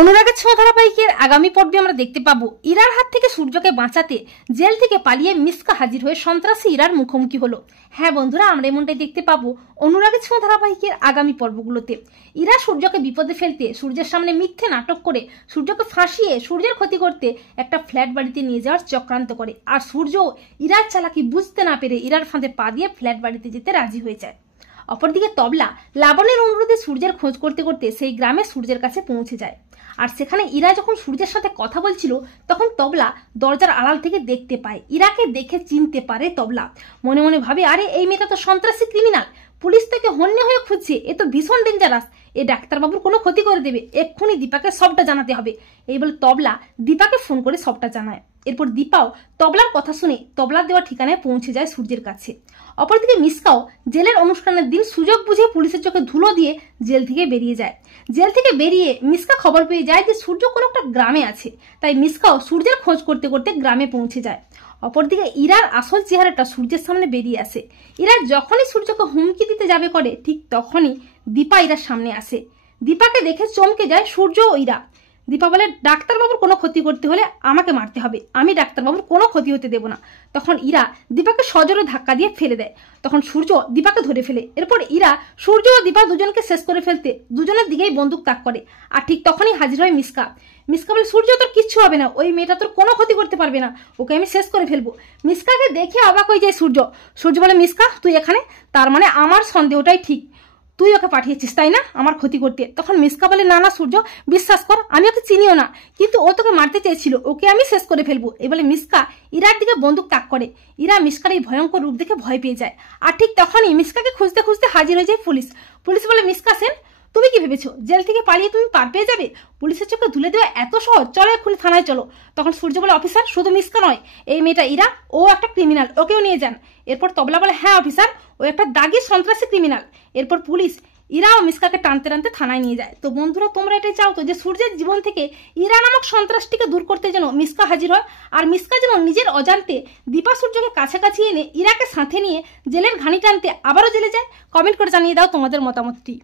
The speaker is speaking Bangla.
অনুরাগের ছোঁয়া ধারাবাহিকের আগামী পর্বে আমরা দেখতে পাবো ইরার হাত থেকে সূর্যকে বাঁচাতে জেল থেকে পালিয়ে মিসকা হাজির হয়ে সন্ত্রাসী ইরার মুখোমুখি হলো। হ্যাঁ বন্ধুরা, আমরা এমনটাই দেখতে পাবো অনুরাগের ছোঁয়া ধারাবাহিকের আগামী পর্বগুলোতে। ইরা সূর্যকে বিপদে ফেলতে সূর্যের সামনে মিথ্যে নাটক করে সূর্যকে ফাঁসিয়ে সূর্যের ক্ষতি করতে একটা ফ্ল্যাট বাড়িতে নিয়ে যাওয়ার চক্রান্ত করে, আর সূর্য ইরার চালাকি বুঝতে না পেরে ইরার ফাঁদে পা দিয়ে ফ্ল্যাট বাড়িতে যেতে রাজি হয়ে যায়। অপরদিকে তবলা লাবণের অনুরোধে সূর্যের খোঁজ করতে করতে সেই গ্রামে সূর্যের কাছে পৌঁছে যায়, আর সেখানে ইরা যখন সূর্যের সাথে কথা বলছিল তখন তবলা দরজার আড়াল থেকে দেখতে পায়। ইরাকে দেখে চিনতে পারে তবলা। মনে মনে ভাবে, আরে এই মেয়েটা তো সন্ত্রাসী ক্রিমিনাল, পুলিশ তাকে হন্যে হয়ে খুঁজছে, এ তো ভীষণ ডেঞ্জারাস, এ ডাক্তারবাবুর কোনো ক্ষতি করে দেবে, এক্ষুনি দীপাকে সবটা জানাতে হবে। এই বলে তবলা দীপাকে ফোন করে সবটা জানায়। এরপর দীপাও তবলার কথা শুনে তবলার দেওয়া ঠিকানায় পৌঁছে যায় সূর্যের কাছে। অপরদিকে মিসকাও জেলের অনুষ্ঠানের দিন সুযোগ বুঝে পুলিশের চোখে ধুলো দিয়ে জেল থেকে বেরিয়ে যায়। জেল থেকে বেরিয়ে মিসকা খবর পেয়ে যায় যে সূর্য কোনো একটা গ্রামে আছে, তাই মিসকাও সূর্যের খোঁজ করতে করতে গ্রামে পৌঁছে যায়। অপরদিকে ইরার আসল চেহারাটা সূর্যের সামনে বেরিয়ে আসে। ইরা যখনই সূর্যকে হুমকি দিতে যাবে করে, ঠিক তখনই দীপা ইরার সামনে আসে। দীপাকে দেখে চমকে যায় সূর্য ও ইরা। দীপা বলে, ডাক্তারবাবুর কোনো ক্ষতি করতে হলে আমাকে মারতে হবে, আমি ডাক্তারবাবুর কোনো ক্ষতি হতে দেব না। তখন ইরা দীপাকে সজোরে ধাক্কা দিয়ে ফেলে দেয়। তখন সূর্য দীপাকে ধরে ফেলে। এরপর ইরা সূর্য ও দীপা দুজনকে শেষ করে ফেলতে দুজনের দিকেই বন্দুক তাক করে, আর ঠিক তখনই হাজির হয় মিসকা। মিসকা বলে, সূর্য তোর কিচ্ছু হবে না, ওই মেয়েটা তোর কোনো ক্ষতি করতে পারবে না, ওকে আমি শেষ করে ফেলবো। মিসকাকে দেখে অবাক হয়ে যায় সূর্য। সূর্য বলে, মিসকা তুই এখানে, তার মানে আমার সন্দেহটাই ঠিক, তুই ওকে পাঠিয়েছিস তাই না আমার ক্ষতি করতে। তখন মিসকা বলে, না না সূর্য, বিশ্বাস কর, আমি ওকে চিনিও না, কিন্তু ও তোকে মারতে চেয়েছিল, ওকে আমি শেষ করে ফেলবো। এই বলে মিসকা ইরার দিকে বন্দুক তাক করে। ইরা মিসকার এই ভয়ঙ্কর রূপ দেখে ভয় পেয়ে যায়, আর ঠিক তখনই মিসকাকে খুঁজতে খুঁজতে হাজির হয়ে যায় পুলিশ। পুলিশ বলে, মিসকা সেন, তুমি কি ভেবেছো জেল থেকে পালিয়ে তুমি পার পেয়ে যাবে? পুলিশের চোখে ধুলে দেওয়া এত সহজ? চলো এক্ষুনি থানায় চলো। তখন সূর্য বলে, অফিসার শুধু মিসকা নয়, এই মেয়েটা ইরা, ও একটা ক্রিমিনাল, ওকেও নিয়ে যান। এরপর তবলা বলে, হ্যাঁ অফিসার, ও একটা দাগি সন্ত্রাসী ক্রিমিনাল। এরপর পুলিশ ইরা ও মিসকাকে টানতে টানতে থানায় নিয়ে যায়। তো বন্ধুরা, তোমরা এটাই চাও তো যে সূর্যের জীবন থেকে ইরা নামক সন্ত্রাসটিকে দূর করতে যেন মিসকা হাজির হয়, আর মিসকা যেন নিজের অজান্তে দীপা সূর্যকে কাছাকাছি এনে ইরাকে সাথে নিয়ে জেলের ঘানি টানতে আবারও জেলে যায়? কমেন্ট করে জানিয়ে দাও তোমাদের মতামতটি।